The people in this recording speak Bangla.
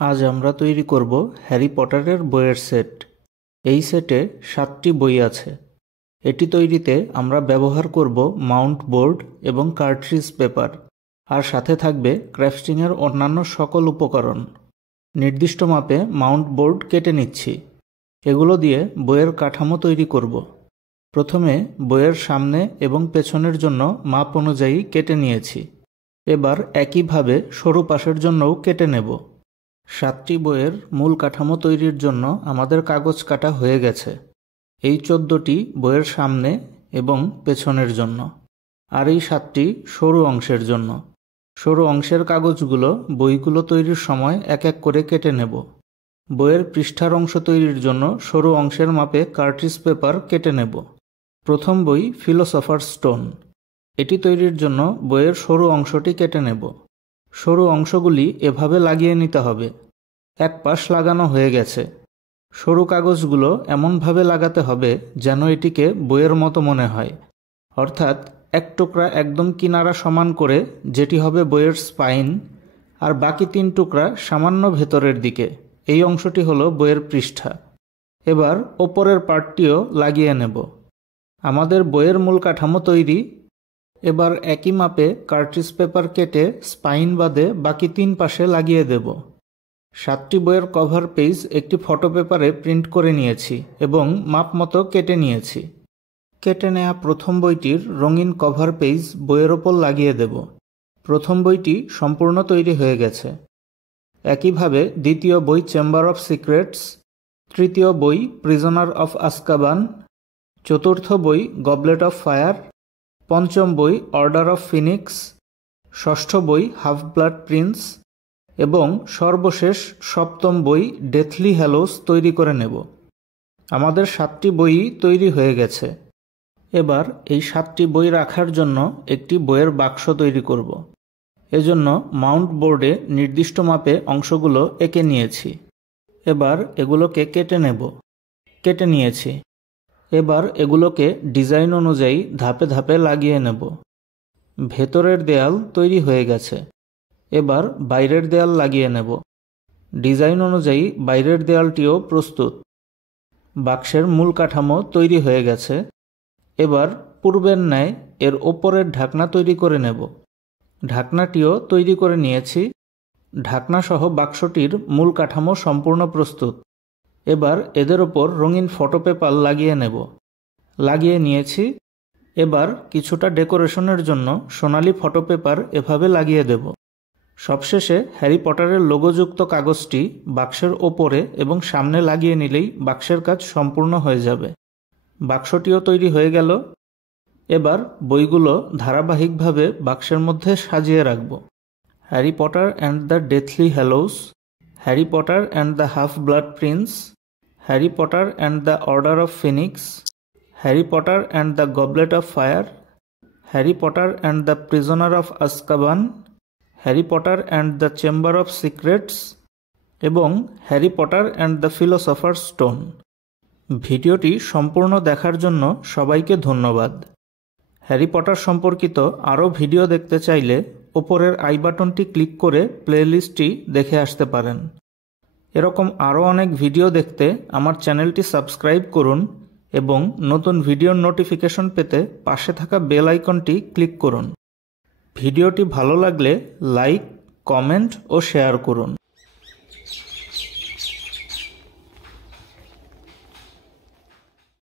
আজ আমরা তৈরি করব হ্যারি পটারের বইয়ের সেট। এই সেটে 7টি বই আছে। এটি তৈরিতে আমরা ব্যবহার করব মাউন্ট বোর্ড এবং কার্ট্রিজ পেপার, আর সাথে থাকবে ক্রাফটিংয়ের অন্যান্য সকল উপকরণ। নির্দিষ্ট মাপে মাউন্ট বোর্ড কেটে নিচ্ছি। এগুলো দিয়ে বইয়ের কাঠামো তৈরি করব। প্রথমে বইয়ের সামনে এবং পেছনের জন্য মাপ অনুযায়ী কেটে নিয়েছি। এবার একইভাবে সরু পাশের জন্যও কেটে নেব। 7টি বইয়ের মূল কাঠামো তৈরির জন্য আমাদের কাগজ কাটা হয়ে গেছে। এই 14টি বইয়ের সামনে এবং পেছনের জন্য, আর এই 7টি সরু অংশের জন্য। সরু অংশের কাগজগুলো বইগুলো তৈরির সময় এক এক করে কেটে নেব। বইয়ের পৃষ্ঠার অংশ তৈরির জন্য সরু অংশের মাপে কার্ট্রিজ পেপার কেটে নেব। প্রথম বই ফিলোসফার্স স্টোন। এটি তৈরির জন্য বইয়ের সরু অংশটি কেটে নেব। সরু অংশগুলি এভাবে লাগিয়ে নিতে হবে। এক পাশ লাগানো হয়ে গেছে। সরু কাগজগুলো এমনভাবে লাগাতে হবে যেন এটিকে বইয়ের মতো মনে হয়, অর্থাৎ এক টুকরা একদম কিনারা সমান করে, যেটি হবে বইয়ের স্পাইন, আর বাকি 3 টুকরা সামান্য ভেতরের দিকে। এই অংশটি হলো বইয়ের পৃষ্ঠা। এবার ওপরের পার্টটিও লাগিয়ে নেব। আমাদের বইয়ের মূল কাঠামো তৈরি। এবার একই মাপে কার্ট্রিজ পেপার কেটে স্পাইন বাদে বাকি 3 পাশে লাগিয়ে দেব। 7টি বইয়ের কভার পেজ একটি ফটো পেপারে প্রিন্ট করে নিয়েছি এবং মাপ মতো কেটে নিয়েছি। কেটে নেওয়া প্রথম বইটির রঙিন কভার পেজ বইয়ের ওপর লাগিয়ে দেব। প্রথম বইটি সম্পূর্ণ তৈরি হয়ে গেছে। একইভাবে দ্বিতীয় বই চেম্বার অফ সিক্রেটস, তৃতীয় বই প্রিজনার অফ আজকাবান, চতুর্থ বই গবলেট অফ ফায়ার, পঞ্চম বই অর্ডার অফ ফিনিক্স, ষষ্ঠ বই হাফ ব্লাড প্রিন্স এবং সর্বশেষ 7ম বই ডেথলি হ্যালোস তৈরি করে নেব। আমাদের 7টি বই তৈরি হয়ে গেছে। এবার এই 7টি বই রাখার জন্য একটি বইয়ের বাক্স তৈরি করব। এজন্য মাউন্ট বোর্ডে নির্দিষ্ট মাপে অংশগুলো এঁকে নিয়েছি। এবার এগুলোকে কেটে নেব। কেটে নিয়েছি। এবার এগুলোকে ডিজাইন অনুযায়ী ধাপে ধাপে লাগিয়ে নেব। ভেতরের দেয়াল তৈরি হয়ে গেছে। এবার বাইরের দেয়াল লাগিয়ে নেব। ডিজাইন অনুযায়ী বাইরের দেয়ালটিও প্রস্তুত। বাক্সের মূল কাঠামো তৈরি হয়ে গেছে। এবার পূর্বের ন্যায় এর ওপরের ঢাকনা তৈরি করে নেব। ঢাকনাটিও তৈরি করে নিয়েছি। ঢাকনাসহ বাক্সটির মূল কাঠামো সম্পূর্ণ প্রস্তুত। এবার এদের ওপর রঙিন ফটো পেপার লাগিয়ে নেব। লাগিয়ে নিয়েছি। এবার কিছুটা ডেকোরেশনের জন্য সোনালি ফটো পেপার এভাবে লাগিয়ে দেব। সবশেষে হ্যারি পটারের লোগোযুক্ত কাগজটি বাক্সের ওপরে এবং সামনে লাগিয়ে নিলেই বাক্সের কাজ সম্পূর্ণ হয়ে যাবে। বাক্সটিও তৈরি হয়ে গেল। এবার বইগুলো ধারাবাহিকভাবে বাক্সের মধ্যে সাজিয়ে রাখব। Harry Potter and the Deathly Hallows, Harry Potter and the Half Blood Prince, Harry Potter and the Order of Phoenix, Harry Potter and the Goblet of Fire, Harry Potter and the Prisoner of Azkaban, Harry Potter and the Chamber of Secrets এবং Harry Potter and the Philosopher's Stone. ভিডিওটি সম্পূর্ণ দেখার জন্য সবাইকে ধন্যবাদ। হ্যারি পটার সম্পর্কিত আরও ভিডিও দেখতে চাইলে ওপরের আই বাটনটি ক্লিক করে প্লেলিস্টটি দেখে আসতে পারেন। এরকম আরও অনেক ভিডিও দেখতে আমার চ্যানেলটি সাবস্ক্রাইব করুন এবং নতুন ভিডিওর নোটিফিকেশন পেতে পাশে থাকা বেল আইকনটি ক্লিক করুন। ভিডিওটি ভালো লাগলে লাইক, কমেন্ট ও শেয়ার করুন।